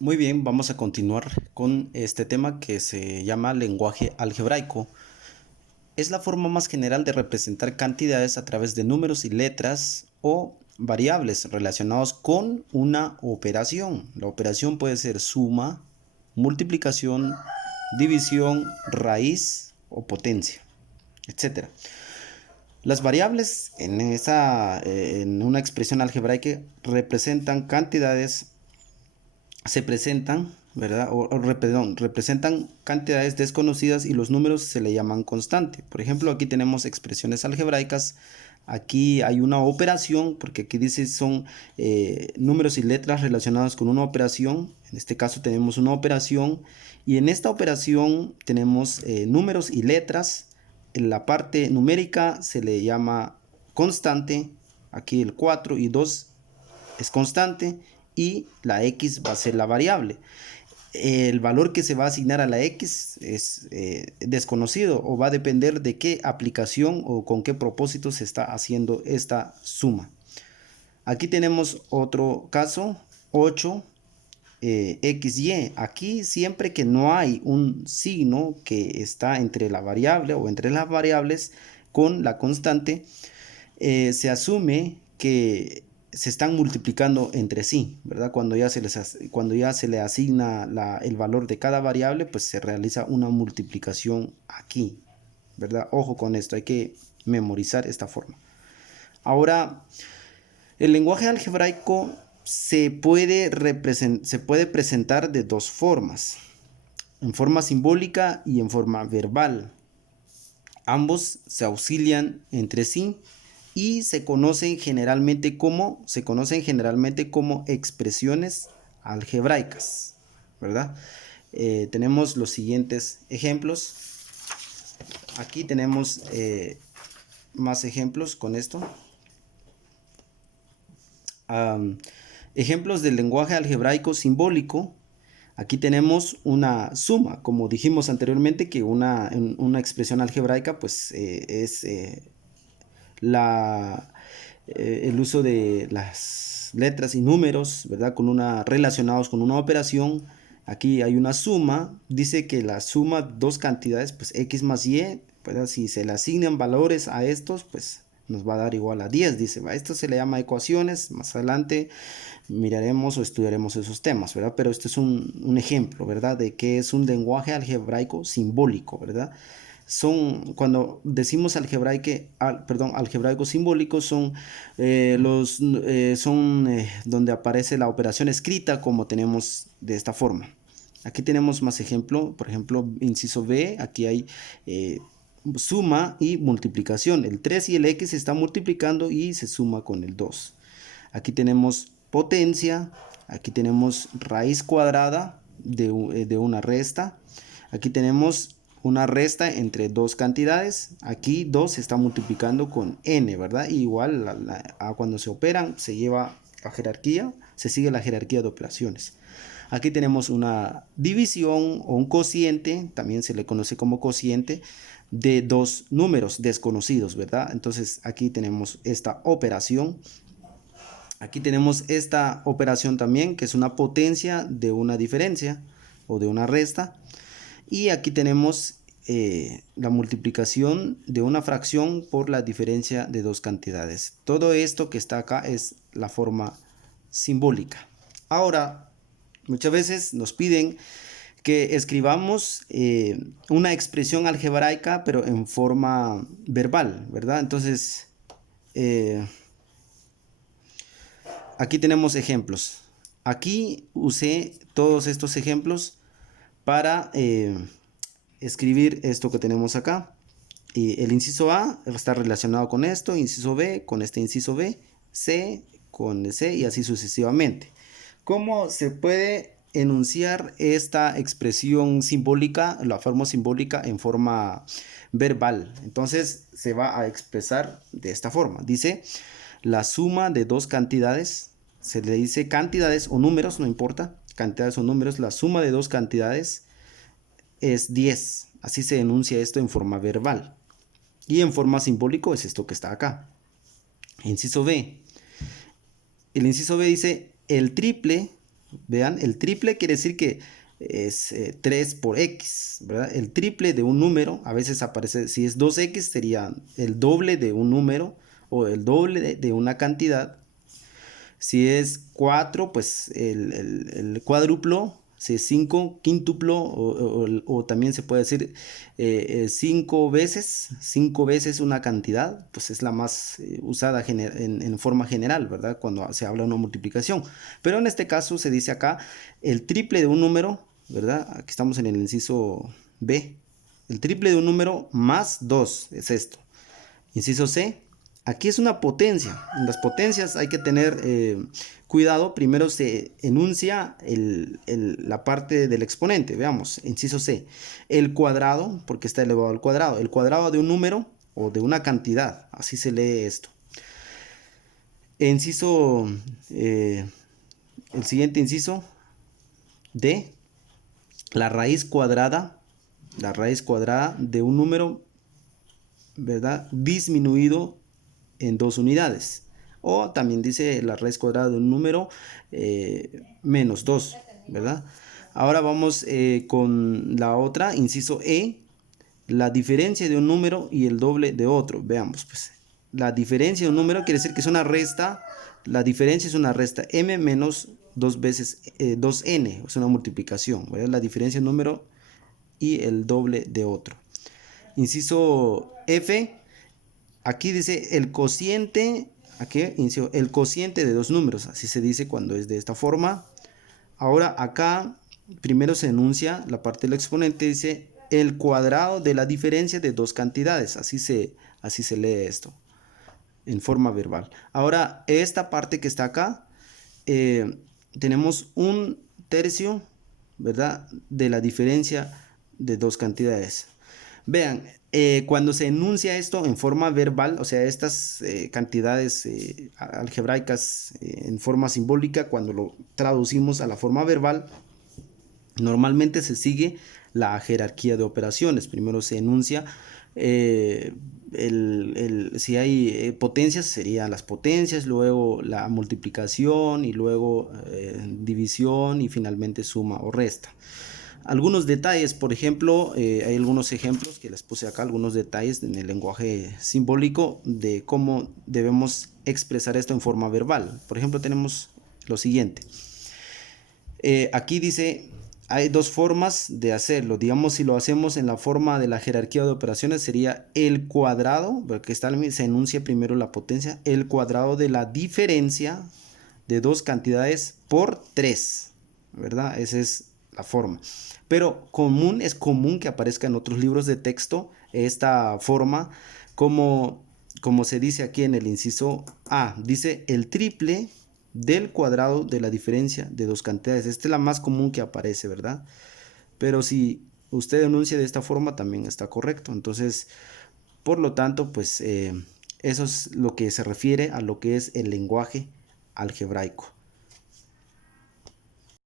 Muy bien, vamos a continuar con este tema que se llama lenguaje algebraico. Es la forma más general de representar cantidades a través de números y letras o variables relacionados con una operación. La operación puede ser suma, multiplicación, división, raíz o potencia, etcétera. Las variables en una expresión algebraica representan cantidades se presentan, ¿verdad? Perdón, representan cantidades desconocidas y los números se le llaman constante. Por ejemplo, aquí tenemos expresiones algebraicas. Aquí hay una operación, porque aquí dice son números y letras relacionados con una operación. En este caso tenemos una operación y en esta operación tenemos números y letras. En la parte numérica se le llama constante. Aquí el 4 y 2 es constante y la x va a ser la variable. El valor que se va a asignar a la x es desconocido o va a depender de qué aplicación o con qué propósito se está haciendo esta suma. Aquí tenemos otro caso, 8 XY. Aquí siempre que no hay un signo que está entre la variable o entre las variables con la constante, se asume que se están multiplicando entre sí, ¿verdad? Cuando ya se le asigna el valor de cada variable, pues se realiza una multiplicación aquí, ¿verdad? Ojo con esto, hay que memorizar esta forma. Ahora, el lenguaje algebraico se puede presentar de dos formas, en forma simbólica y en forma verbal. Ambos se auxilian entre sí y se conocen generalmente como expresiones algebraicas, ¿verdad? Tenemos los siguientes ejemplos. Aquí tenemos más ejemplos con esto. Ejemplos del lenguaje algebraico simbólico. Aquí tenemos una suma, como dijimos anteriormente, que una expresión algebraica pues es el uso de las letras y números, ¿verdad? Relacionados con una operación. Aquí hay una suma, dice que la suma dos cantidades, pues x más y, ¿verdad? Si se le asignan valores a estos, pues nos va a dar igual a 10, dice. Esto se le llama ecuaciones, más adelante miraremos o estudiaremos esos temas, ¿verdad? Pero este es un ejemplo, ¿verdad? De que es un lenguaje algebraico simbólico, ¿verdad? Cuando decimos algebraico simbólico, son donde aparece la operación escrita como tenemos de esta forma. Aquí tenemos más ejemplo, por ejemplo, inciso B, aquí hay suma y multiplicación. El 3 y el x se está multiplicando y se suma con el 2. Aquí tenemos potencia, aquí tenemos raíz cuadrada de una resta. Aquí tenemos una resta entre dos cantidades. Aquí 2 se está multiplicando con n, ¿verdad? Y igual cuando se operan se lleva la jerarquía, se sigue la jerarquía de operaciones. Aquí tenemos una división o un cociente, también se le conoce como cociente, de dos números desconocidos, ¿verdad? Entonces aquí tenemos esta operación. Aquí tenemos esta operación también, que es una potencia de una diferencia o de una resta. Y aquí tenemos la multiplicación de una fracción por la diferencia de dos cantidades. Todo esto que está acá es la forma simbólica. Ahora, muchas veces nos piden que escribamos una expresión algebraica, pero en forma verbal, ¿verdad? Entonces, aquí tenemos ejemplos. Aquí usé todos estos ejemplos para escribir esto que tenemos acá. Y el inciso A está relacionado con esto, inciso B con este inciso B, C con C y así sucesivamente. ¿Cómo se puede enunciar esta expresión simbólica, la forma simbólica en forma verbal? Entonces se va a expresar de esta forma. Dice la suma de dos cantidades, se le dice cantidades o números, no importa, cantidades o números, la suma de dos cantidades es 10. Así se enuncia esto en forma verbal. Y en forma simbólico es esto que está acá. Inciso B. El inciso B dice el triple Vean, el triple quiere decir que es 3 por x, ¿verdad? El triple de un número, a veces aparece, si es 2x sería el doble de un número o el doble de una cantidad. Si es 4, pues el cuádruplo. Si es 5, quíntuplo, o también se puede decir 5 veces una cantidad, pues es la más usada en forma general, ¿verdad? Cuando se habla de una multiplicación. Pero en este caso se dice acá el triple de un número, ¿verdad? Aquí estamos en el inciso B. El triple de un número más 2 es esto. Inciso C, aquí es una potencia. En las potencias hay que tener cuidado. Primero se enuncia la parte del exponente. Veamos, inciso C, el cuadrado, porque está elevado al cuadrado. El cuadrado de un número o de una cantidad. Así se lee esto. Inciso, el siguiente inciso, D, la raíz cuadrada de un número, ¿verdad? Disminuido en 2 unidades. O también dice la raíz cuadrada de un número menos 2, ¿verdad? Ahora vamos con la otra, inciso E, la diferencia de un número y el doble de otro. Veamos, pues, la diferencia de un número quiere decir que es una resta, la diferencia es una resta m menos 2 veces 2n, es una multiplicación, ¿verdad? La diferencia de un número y el doble de otro. Inciso F, aquí dice el cociente, aquí inicio, el cociente de dos números, así se dice cuando es de esta forma. Ahora acá primero se enuncia la parte del exponente, dice el cuadrado de la diferencia de dos cantidades, así se lee esto en forma verbal. Ahora esta parte que está acá, tenemos un tercio, ¿verdad? De la diferencia de dos cantidades. Vean, cuando se enuncia esto en forma verbal, o sea, estas cantidades algebraicas en forma simbólica, cuando lo traducimos a la forma verbal, normalmente se sigue la jerarquía de operaciones. Primero se enuncia si hay potencias, serían las potencias, luego la multiplicación y luego división y finalmente suma o resta. Algunos detalles, por ejemplo, hay algunos ejemplos que les puse acá, algunos detalles en el lenguaje simbólico de cómo debemos expresar esto en forma verbal. Por ejemplo, tenemos lo siguiente. Aquí dice, hay dos formas de hacerlo. Digamos, si lo hacemos en la forma de la jerarquía de operaciones, sería el cuadrado, porque se enuncia primero la potencia, el cuadrado de la diferencia de dos cantidades por 3, ¿verdad? Esa es la forma. Pero es común que aparezca en otros libros de texto esta forma, como se dice aquí en el inciso A. Dice el triple del cuadrado de la diferencia de dos cantidades. Esta es la más común que aparece, ¿verdad? Pero si usted enuncia de esta forma, también está correcto. Entonces, por lo tanto, pues eso es lo que se refiere a lo que es el lenguaje algebraico.